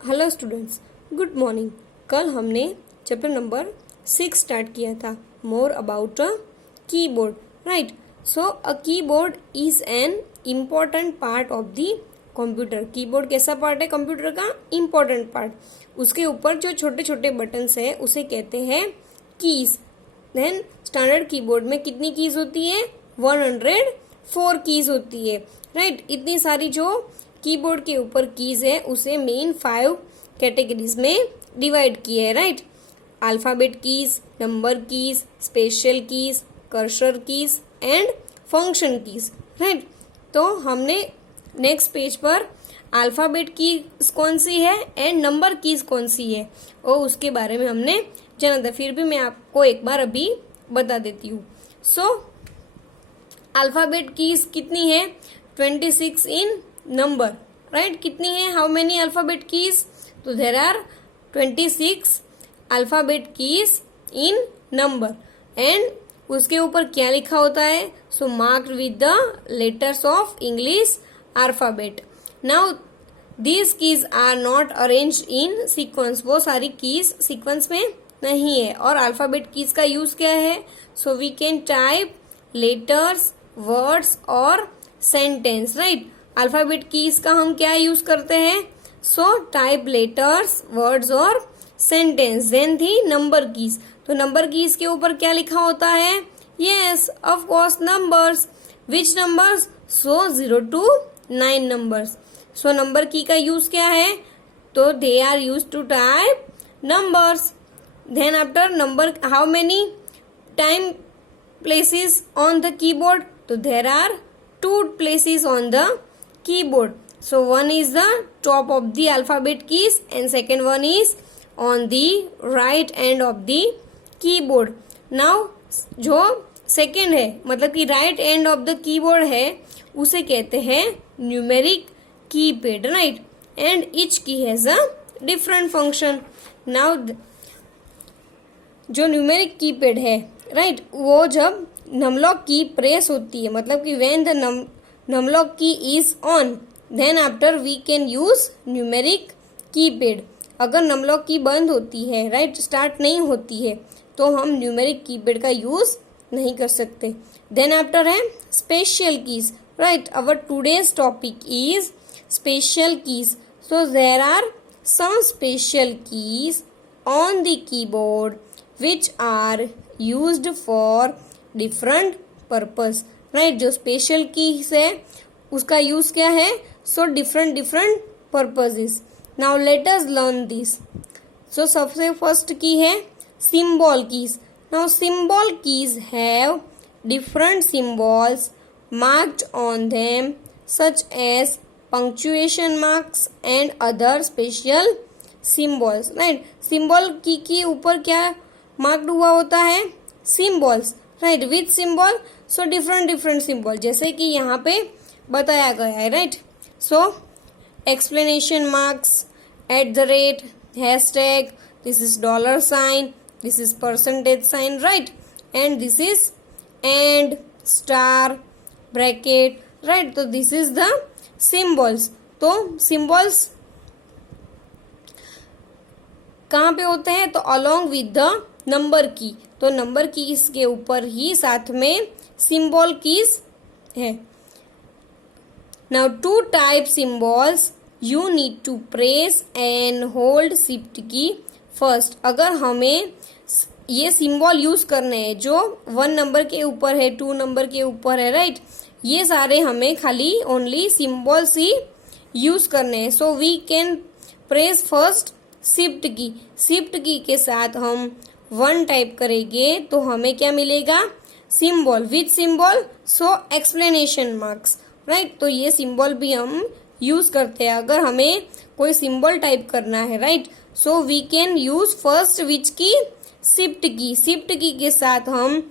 Hello students, good morning. कल हमने chapter number 6 start किया था, more about a keyboard, right. So a keyboard is an important part of the computer. Keyboard कैसा part है computer का? Important part. उसके ऊपर जो छोटे छोटे बटन्स है उसे कहते हैं कीज। देन स्टैंडर्ड कीबोर्ड में कितनी कीज होती है? 104 कीज होती है, राइट। इतनी सारी जो कीबोर्ड के ऊपर कीज है उसे मेन 5 कैटेगरीज में डिवाइड किया है, right. Alphabet keys, number keys, special keys, cursor keys and function keys, right. तो हमने नेक्स्ट पेज पर अल्फाबेट कीज कौन सी है एंड नंबर कीज कौन सी है और उसके बारे में हमने जाना था। फिर भी मैं आपको एक बार अभी बता देती हूँ। सो अल्फाबेट कीज कितनी है? 26 इन नंबर, राइट। कितनी है? How many alphabet keys? तो there are 26 alphabet keys in number. And उसके ऊपर क्या लिखा होता है? So marked with the letters of English alphabet. Now these keys are not arrange in sequence. वो सारी कीज सीक्वेंस में नहीं है। और अल्फाबेट कीज का यूज क्या है? So we can type letters, words और सेंटेंस, राइट। अल्फाबेट कीज का हम क्या यूज करते हैं? सो टाइप लेटर्स, वर्ड्स और sentence. Then the number keys. तो नंबर कीज के ऊपर क्या लिखा होता है? Yes, of course, numbers. Which numbers? So 0 to 9 numbers. So number key का यूज क्या है? तो they are use to type numbers. Then after number, how many time places on the keyboard? So there are 2 places on the keyboard. So one is the top of the alphabet keys and second one is on the right end of the keyboard. Now जो second है मतलब कि right end of the keyboard है उसे कहते हैं numeric keypad, right? And each key has a different function. Now जो numeric keypad है, राइट, वो जब नमलॉक की प्रेस होती है मतलब कि when the num lock key is on then after we can use numeric keypad. अगर नमलॉक की बंद होती है, राइट, स्टार्ट नहीं होती है तो हम न्यूमेरिक कीपैड का यूज नहीं कर सकते। देन आफ्टर है special keys, right. Our today's topic is special keys. So there are some special keys on the keyboard which are used for different purpose, right। जो स्पेशल कीज है उसका use क्या है? So different purposes. Now let us learn this. So सबसे first key है symbol keys. Now symbol keys have different symbols marked on them such as punctuation marks and other special symbols, right। Symbol key ऊपर क्या marked हुआ होता है? Symbols, right. With symbol? So different symbol, जैसे कि यहाँ पे बताया गया है, right. So explanation marks, @ hashtag, this is dollar sign, this is percentage sign, right. And this is and, star, bracket, right. तो दिस इज द सिंबल्स। तो symbols कहाँ पे होते हैं? तो अलोंग विद द नंबर की। तो नंबर कीज के ऊपर ही साथ में सिंबल कीज है। Now to type symbols you need to press and hold shift key first. अगर हमें ये सिंबल यूज करने हैं जो 1 नंबर के ऊपर है, 2 नंबर के ऊपर है, राइट, ये सारे हमें खाली ओनली सिंबल्स ही यूज करने हैं। So we can press first shift key. Shift key के साथ हम 1 टाइप करेंगे तो हमें क्या मिलेगा? Symbol. With symbol? So explanation marks, right. तो ये सिंबल भी हम यूज करते हैं अगर हमें कोई सिंबल टाइप करना है, right. So we can use first which key? Shift key. Shift key के साथ हम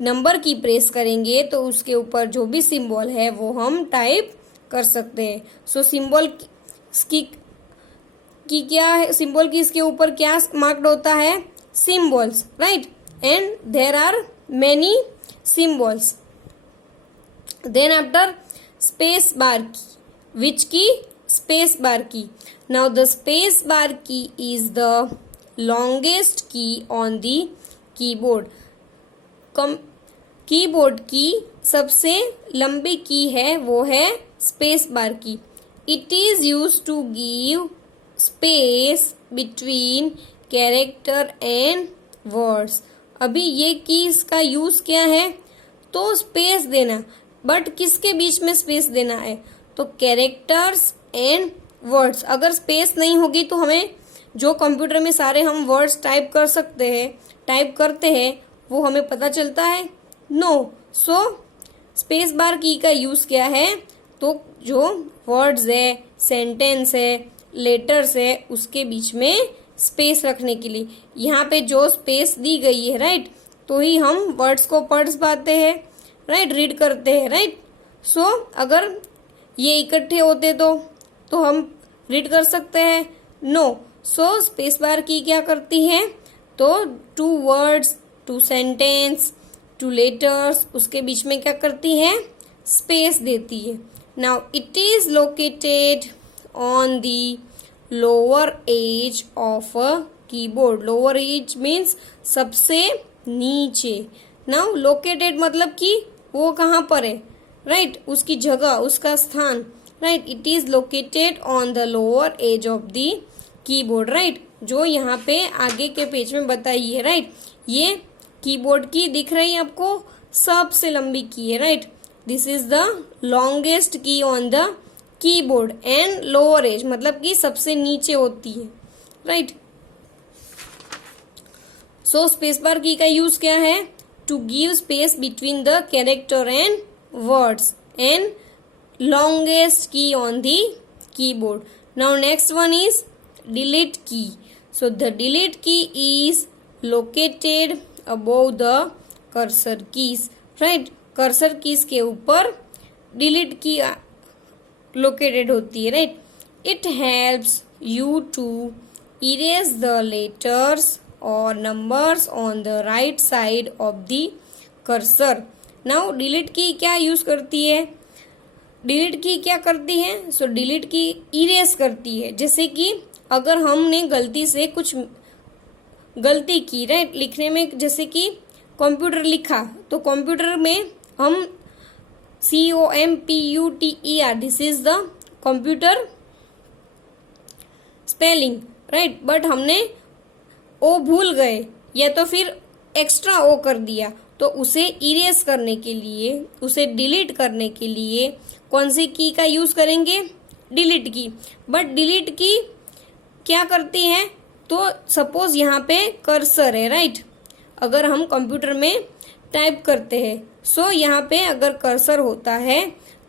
नंबर की प्रेस करेंगे तो उसके ऊपर जो भी सिंबल है वो हम टाइप कर सकते हैं। सो सिंबल की क्या है? सिंबल की इसके ऊपर क्या मार्क्ड होता है? Symbols, right. And there are many symbols. Then after space bar key, which की? स्पेस बार की। नाउ द स्पेस बार की is the longest key on the keyboard. Keyboard की सबसे लंबी की है वो है space bar key. It is use to give space between character and words. अभी ये कीज का यूज क्या है, तो स्पेस देना, बट किसके बीच में स्पेस देना है, तो कैरेक्टर्स एंड वर्ड्स। अगर स्पेस नहीं होगी तो हमें जो कंप्यूटर में सारे हम वर्ड्स टाइप करते हैं वो हमें पता चलता है, नो। सो स्पेस बार की का यूज क्या है, तो जो वर्ड्स है, सेंटेंस है, लेटर्स है, उसके बीच में स्पेस रखने के लिए। यहाँ पे जो स्पेस दी गई है, राइट, तो ही हम वर्ड्स को पढ़ पाते हैं, राइट, रीड करते हैं, राइट। सो अगर ये इकट्ठे होते तो हम रीड कर सकते हैं, नो। सो स्पेस बार की क्या करती है, तो two words, two sentence, two letters, उसके बीच में क्या करती है, स्पेस देती है। Now it is located on the lower edge of a keyboard. Lower edge means सबसे नीचे। नाउ लोकेटेड मतलब कि वो कहाँ पर है, राइट, उसकी जगह, उसका स्थान, right. It is located on the lower edge of the keyboard, right, जो यहाँ पे आगे के पेज में बताई है, राइट। ये कीबोर्ड की दिख रही है आपको, सबसे लंबी की है, right. This is the longest key on the keyboard and lower edge मतलब कि सबसे नीचे होती है, राइट। सो स्पेस बार की का यूज क्या है, to give space between the character and words and longest key on the keyboard. Now next one is delete key. So the delete key is located above the cursor keys, right? cursor keys के ऊपर delete key located होती है, right? It helps you to erase the letters or numbers on the right side of the cursor. Now delete key क्या use करती है, delete की क्या करती है, सो डिलीट की इरेज करती है। जैसे कि अगर हमने गलती से कुछ गलती की, राइट, लिखने में, जैसे कि कंप्यूटर लिखा, तो कंप्यूटर में हम COMPUTER, this is the computer spelling, right, but हमने ओ भूल गए या तो फिर एक्स्ट्रा ओ कर दिया, तो उसे इरेज करने के लिए, उसे डिलीट करने के लिए कौन सी की का यूज करेंगे, डिलीट की। बट डिलीट की क्या करती है, तो सपोज यहाँ पे कर्सर है, राइट, अगर हम कंप्यूटर में टाइप करते हैं, सो यहाँ पे अगर कर्सर होता है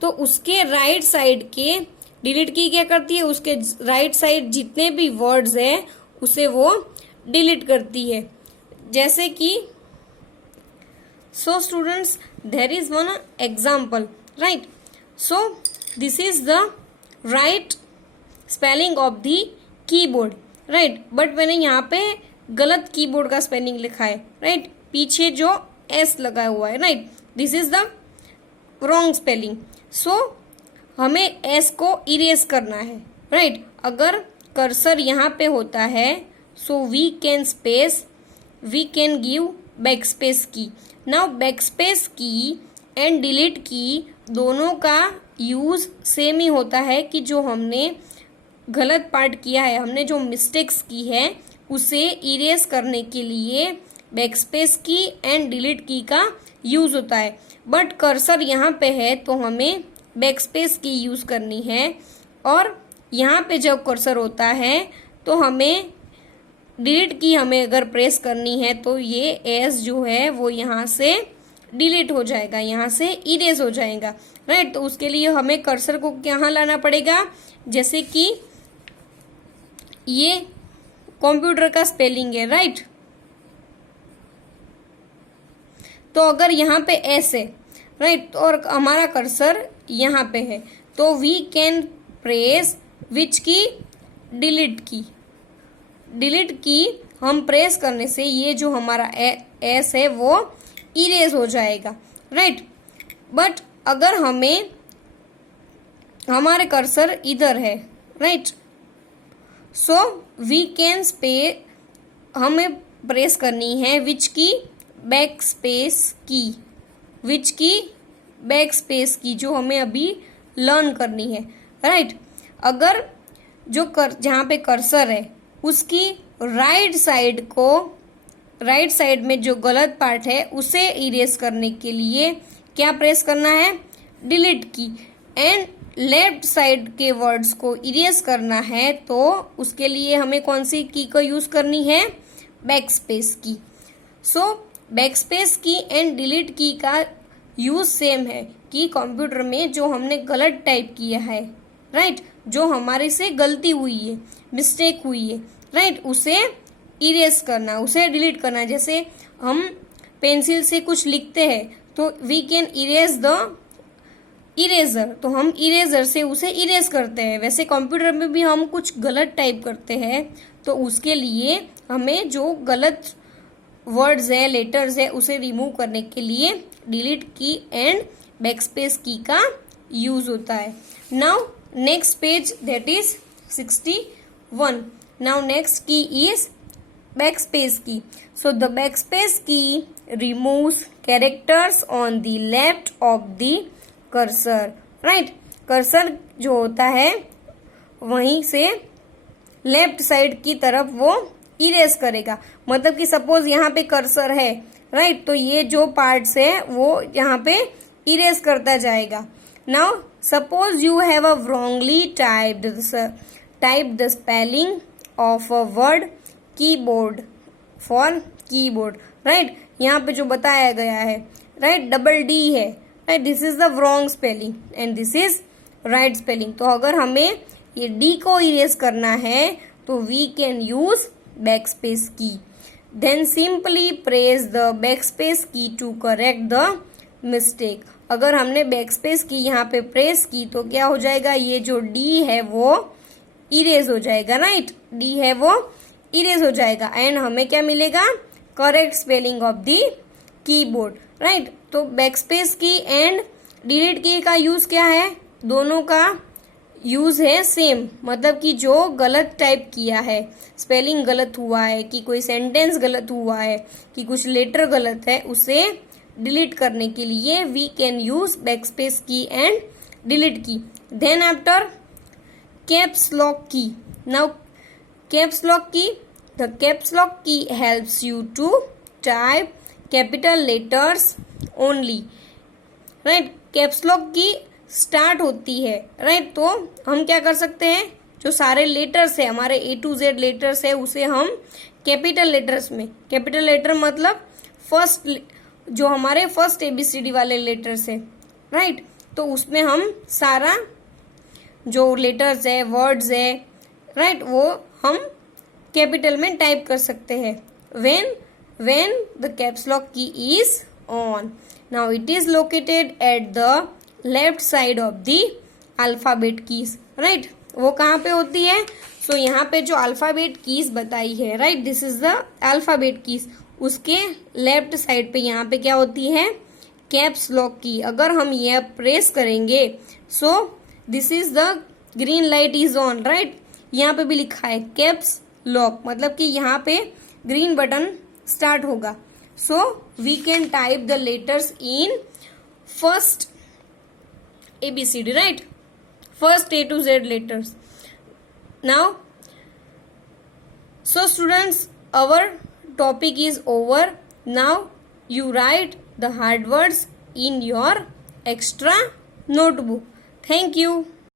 तो उसके राइट साइड के डिलीट की क्या करती है, उसके राइट साइड जितने भी वर्ड्स है उसे वो डिलीट करती है। जैसे कि so students, there is one example, right. So this is the right spelling of the keyboard, right, but मैंने यहाँ पे गलत कीबोर्ड का स्पेलिंग लिखा है, right, पीछे जो S लगा हुआ है, right, this is the wrong spelling. So हमें S को इरेज करना है, right. अगर कर्सर यहाँ पे होता है, so we can give backspace key. Now backspace key and delete की दोनों का यूज सेम ही होता है कि जो हमने गलत पार्ट किया है, हमने जो मिस्टेक्स की है उसे इरेज करने के लिए बैकस्पेस की एंड डिलीट की का यूज होता है। बट कर्सर यहाँ पे है तो हमें बैकस्पेस की यूज करनी है, और यहाँ पे जब कर्सर होता है तो हमें डिलीट की हमें अगर प्रेस करनी है तो ये एस जो है वो यहाँ से डिलीट हो जाएगा, यहाँ से इरेज हो जाएगा, राइट। तो उसके लिए हमें कर्सर को यहाँ लाना पड़ेगा, जैसे कि ये कंप्यूटर का स्पेलिंग है, राइट। तो अगर यहाँ पे एस है, राइट, और हमारा कर्सर यहाँ पे है, तो वी कैन प्रेस विच की, डिलीट की। डिलीट की हम प्रेस करने से ये जो हमारा एस है वो इरेज हो जाएगा, राइट। बट अगर हमें हमारे कर्सर इधर है, राइट, सो वी कैन हमें प्रेस करनी है विच की, बैक स्पेस की, विच की बैक स्पेस की, जो हमें अभी लर्न करनी है, राइट। अगर जो जहाँ पे कर्सर है उसकी राइट साइड में जो गलत पार्ट है उसे इरेज करने के लिए क्या प्रेस करना है, डिलीट की। एंड लेफ्ट साइड के वर्ड्स को इरेज करना है तो उसके लिए हमें कौन सी की का यूज करनी है, बैक स्पेस की। सो बैक स्पेस की एंड डिलीट की का यूज सेम है कि कंप्यूटर में जो हमने गलत टाइप किया है, राइट, जो हमारे से गलती हुई है, मिस्टेक हुई है, राइट, उसे इरेज करना, उसे डिलीट करना। जैसे हम पेंसिल से कुछ लिखते हैं तो we can erase the eraser, तो हम इरेजर से उसे इरेज करते हैं। वैसे कंप्यूटर में भी हम कुछ गलत टाइप करते हैं तो उसके लिए हमें जो गलत वर्ड्स है, लेटर्स है, उसे रिमूव करने के लिए डिलीट की एंड बैकस्पेस की का यूज होता है। Now next page, that is 61. Now next की is backspace key. So the backspace key removes characters on the left of the cursor. Right? cursor जो होता है वहीं से लेफ्ट साइड की तरफ वो इरेज करेगा। मतलब कि सपोज यहाँ पे कर्सर है, राइट, तो ये जो पार्ट्स है वो यहाँ पे इरेज करता जाएगा। Now suppose you have a wrongly typed the spelling of a word keyboard for keyboard, right, यहाँ पे जो बताया गया है, राइट, डबल डी है, right, this is the wrong spelling and this is right spelling. तो अगर हमें ये डी को इरेज करना है तो we can use backspace key. Then simply press the backspace key to correct the mistake. अगर हमने बैकस्पेस की यहाँ पे प्रेस की तो क्या हो जाएगा, ये जो डी है वो इरेज हो जाएगा, राइट, डी है वो इरेज हो जाएगा एंड हमें क्या मिलेगा, correct spelling of the keyboard, right. तो बैकस्पेस की एंड डिलीट की का यूज क्या है, दोनों का यूज है सेम। मतलब कि जो गलत टाइप किया है, स्पेलिंग गलत हुआ है, कि कोई सेंटेंस गलत हुआ है, कि कुछ लेटर गलत है, उसे डिलीट करने के लिए वी कैन यूज बैकस्पेस की एंड डिलीट की। देन आफ्टर कैप्स लॉक की। Now caps lock key, the caps lock key helps you to type capital letters only, right। caps lock की स्टार्ट होती है, राइट, तो हम क्या कर सकते हैं, जो सारे लेटर्स है हमारे A to Z लेटर्स है उसे हम कैपिटल लेटर्स में, कैपिटल लेटर मतलब फर्स्ट, जो हमारे फर्स्ट ABCD वाले लेटर्स है, राइट, तो उसमें हम सारा जो लेटर्स है, वर्ड्स है, राइट, वो हम कैपिटल में टाइप कर सकते हैं when the caps lock key is on. Now it is located at the left side of the alphabet keys, right। वो कहाँ पे होती है, सो यहाँ पे जो अल्फाबेट कीज बताई है, right, this is the alphabet keys, उसके लेफ्ट साइड पे यहाँ पे क्या होती है, कैप्स लॉक की। अगर हम यह प्रेस करेंगे so this is the green light is on, right, यहाँ पे भी लिखा है कैप्स लॉक, मतलब कि यहाँ पे ग्रीन बटन स्टार्ट होगा। So we can type the letters in first ABCD, राइट, first A to Z letters. Now so students, our topic is over. Now you write the hard words in your extra notebook. Thank you.